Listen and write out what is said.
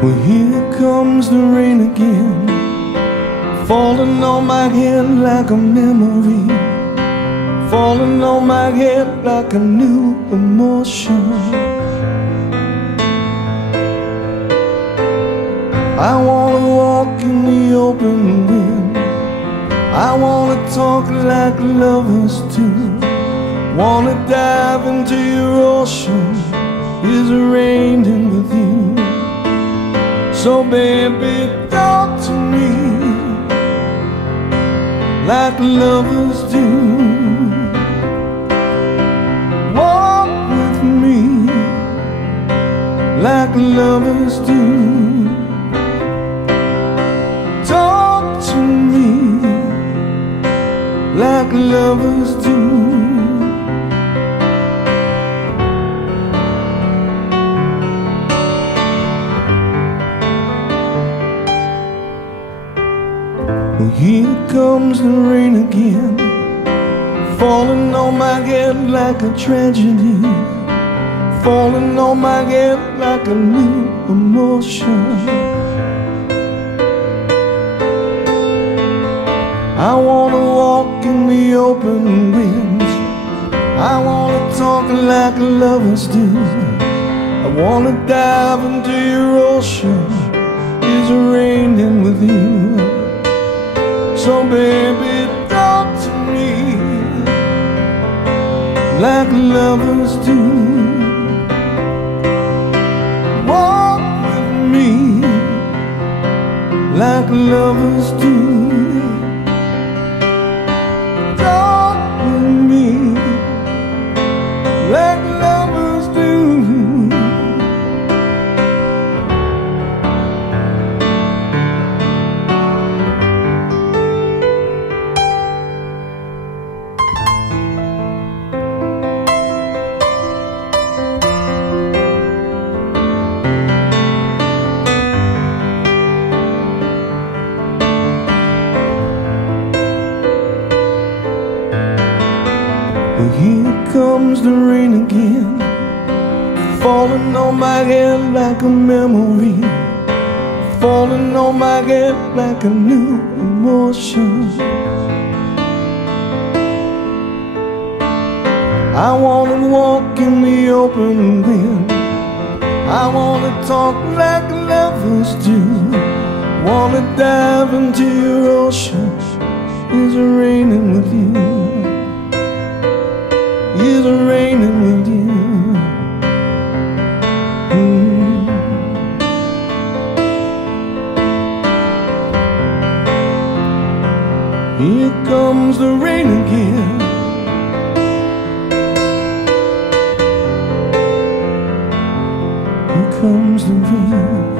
Well, here comes the rain again, falling on my head like a memory, falling on my head like a new emotion. I wanna walk in the open wind, I wanna talk like lovers do, wanna dive into your ocean. Is it raining with you? So baby, talk to me like lovers do. Walk with me like lovers do. Talk to me like lovers do. Well, here comes the rain again, falling on my head like a tragedy, falling on my head like a new emotion. I wanna walk in the open winds, I wanna talk like lovers do, I wanna dive into your ocean. Is it raining with you? So baby, talk to me like lovers do. Walk with me like lovers do. Talk with me like lovers do. Well, here comes the rain again, falling on my head like a memory, falling on my head like a new emotion. I wanna walk in the open wind, I wanna talk like lovers do, wanna dive into your ocean. Is it raining with you? Is it raining with you? Here comes the rain again, here comes the rain.